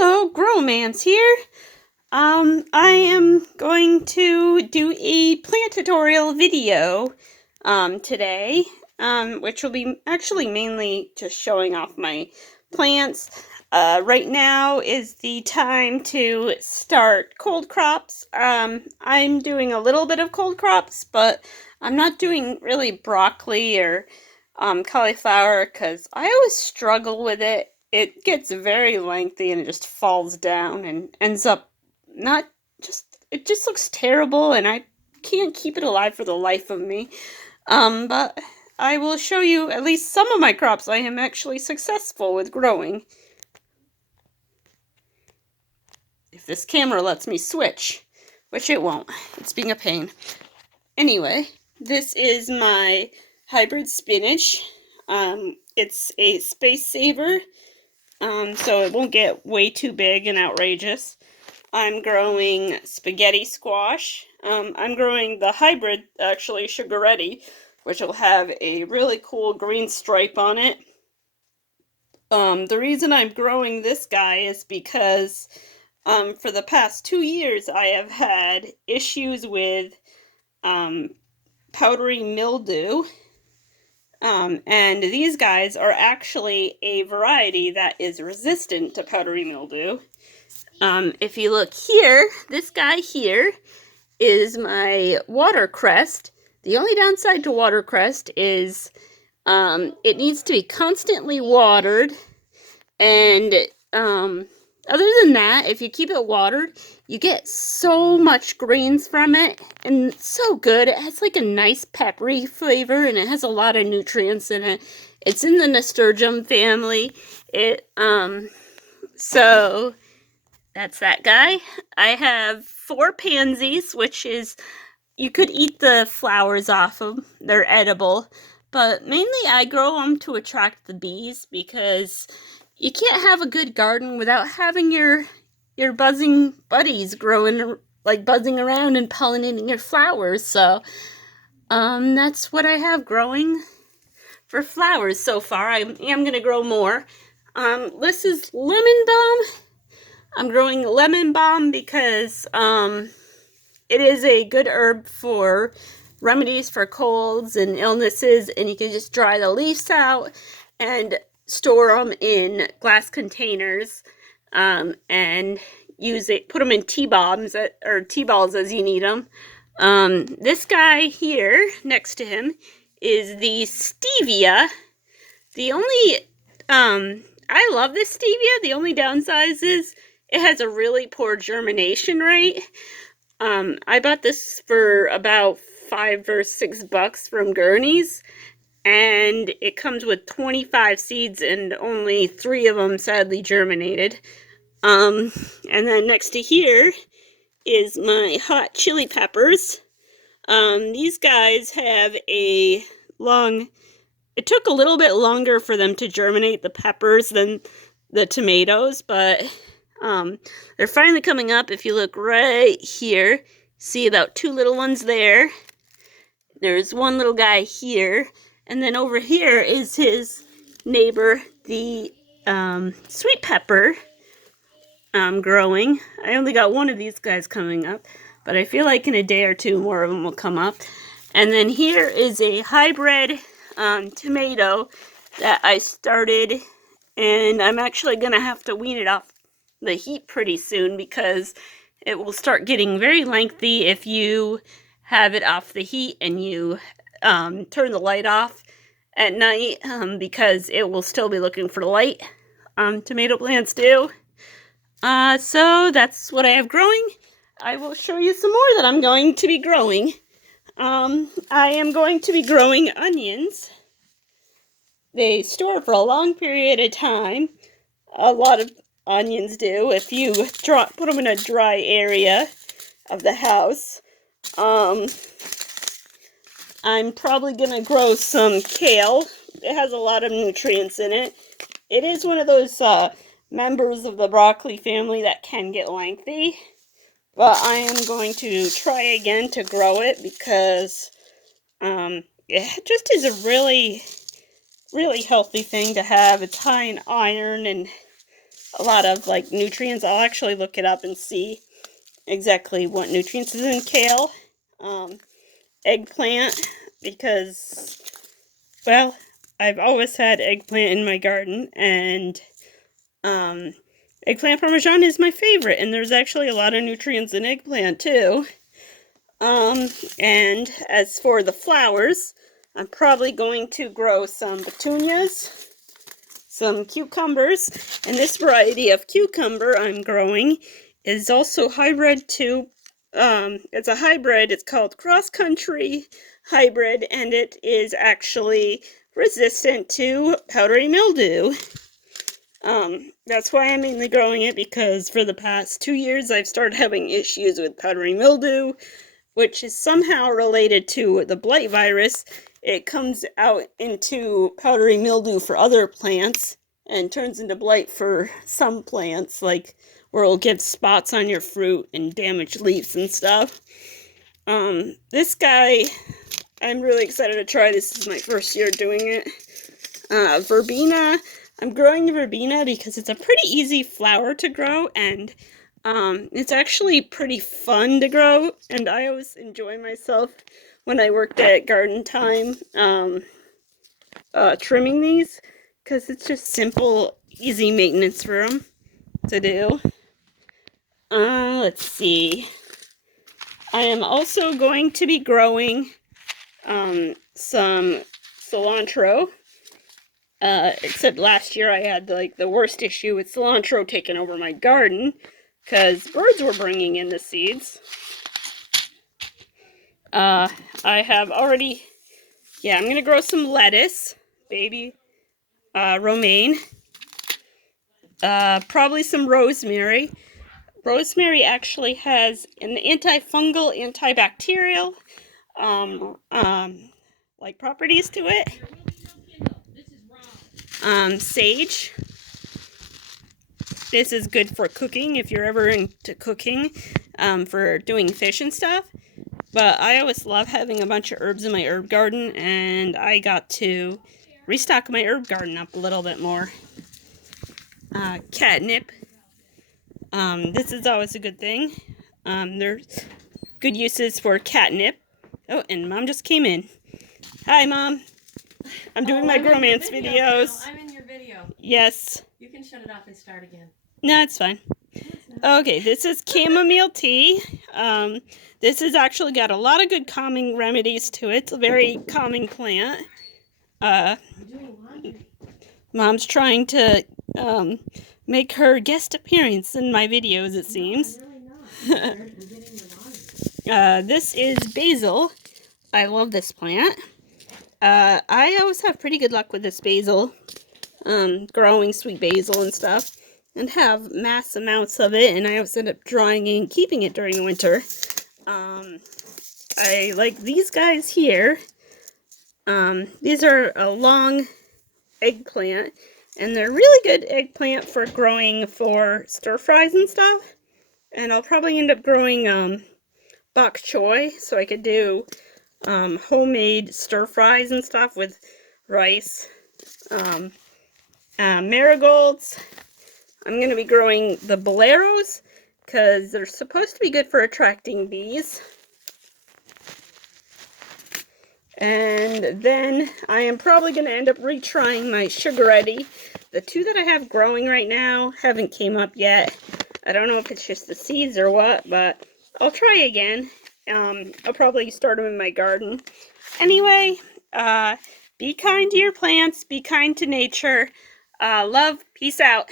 Hello, Growmance here. I am going to do a plant tutorial video, today, which will be actually mainly just showing off my plants. Right now is the time to start cold crops. I'm doing a little bit of cold crops, but I'm not doing really broccoli or, cauliflower, because I always struggle with it. It gets very lengthy and it just falls down and ends up not it just looks terrible and I can't keep it alive for the life of me. But I will show you at least some of my crops I am actually successful with growing. If this camera lets me switch, which it won't. It's being a pain. Anyway, this is my hybrid spinach. It's a space saver. So it won't get way too big and outrageous. I'm growing spaghetti squash. I'm growing the hybrid, actually, Sugaretti, which will have a really cool green stripe on it. The reason I'm growing this guy is because for the past 2 years I have had issues with powdery mildew. And these guys are actually a variety that is resistant to powdery mildew. If you look here, this guy here is my watercress. The only downside to watercress is it needs to be constantly watered, and other than that, if you keep it watered, you get so much greens from it, and it's so good. It has like a nice peppery flavor, and it has a lot of nutrients in it. It's in the nasturtium family. So that's that guy. I have 4 pansies, which is, you could eat the flowers off them. They're edible. But mainly I grow them to attract the bees, because you can't have a good garden without having your buzzing buddies growing, like buzzing around and pollinating your flowers. So that's what I have growing for flowers so far. I am going to grow more. This is lemon balm. I'm growing lemon balm because it is a good herb for remedies for colds and illnesses, and you can just dry the leaves out and store them in glass containers, and use it, put them in tea bombs or tea balls as you need them. This guy here next to him is the stevia. The only I love this stevia. The only downside is it has a really poor germination rate. I bought this for about $5 or $6 from Gurney's, and it comes with 25 seeds and only 3 of them sadly germinated. And then next to here is my hot chili peppers. These guys have a long, it took a little bit longer for them to germinate, the peppers, than the tomatoes, but they're finally coming up. If you look right here, see about 2 little ones there. There's 1 little guy here, and then over here is his neighbor, the sweet pepper. Growing. I only got 1 of these guys coming up, but I feel like in a day or 2 more of them will come up. And then here is a hybrid tomato that I started, and I'm actually gonna have to wean it off the heat pretty soon, because it will start getting very lengthy if you have it off the heat and you turn the light off at night, because it will still be looking for light. Tomato plants do. So that's what I have growing. I will show you some more that I'm going to be growing. I am going to be growing onions. They store for a long period of time. A lot of onions do, if you put them in a dry area of the house. I'm probably going to grow some kale. It has a lot of nutrients in it. It is one of those members of the broccoli family that can get lengthy, but I am going to try again to grow it, because it just is a really, really healthy thing to have. It's high in iron and a lot of like nutrients. I'll actually look it up and see exactly what nutrients is in kale. Eggplant, because, well, I've always had eggplant in my garden, and eggplant parmesan is my favorite, and there's actually a lot of nutrients in eggplant too. And as for the flowers, I'm probably going to grow some petunias, some cucumbers, and this variety of cucumber I'm growing is also hybrid to, it's a hybrid, it's called Cross Country Hybrid, and it is actually resistant to powdery mildew. That's why I'm mainly growing it, because for the past 2 years I've started having issues with powdery mildew, which is somehow related to the blight virus. It comes out into powdery mildew for other plants and turns into blight for some plants, like where it'll get spots on your fruit and damage leaves and stuff. This guy, I'm really excited to try. This is my first year doing it. Verbena. I'm growing verbena because it's a pretty easy flower to grow, and it's actually pretty fun to grow, and I always enjoy myself when I worked at Garden Time trimming these, because it's just simple, easy maintenance for them to do. Let's see. I am also going to be growing some cilantro. Except last year I had like the worst issue with cilantro taking over my garden, because birds were bringing in the seeds. I have already, I'm going to grow some lettuce, baby romaine, probably some rosemary. Rosemary actually has an antifungal, antibacterial, like properties to it. Sage. This is good for cooking if you're ever into cooking, for doing fish and stuff. But I always love having a bunch of herbs in my herb garden, and I got to restock my herb garden up a little bit more. Catnip. This is always a good thing. There's good uses for catnip. Oh, and Mom just came in. Hi, Mom. I'm doing my bromance videos. No, I'm in your video. Yes. You can shut it off and start again. No, it's fine. Okay, this is chamomile tea. This has actually got a lot of good calming remedies to it. It's a very calming plant. Mom's trying to make her guest appearance in my videos, it seems. This is basil. I love this plant. I always have pretty good luck with this basil, growing sweet basil and stuff, and have mass amounts of it, and I always end up drying and keeping it during the winter. I like these guys here. These are a long eggplant, and they're really good eggplant for growing for stir fries and stuff, and I'll probably end up growing bok choy, so I could do homemade stir fries and stuff with rice. Marigolds. I'm going to be growing the boleros because they're supposed to be good for attracting bees. And then I am probably going to end up retrying my Sugar Eddy. The two that I have growing right now haven't came up yet. I don't know if it's just the seeds or what, but I'll try again. I'll probably start them in my garden. Anyway, be kind to your plants, be kind to nature. Love, peace out.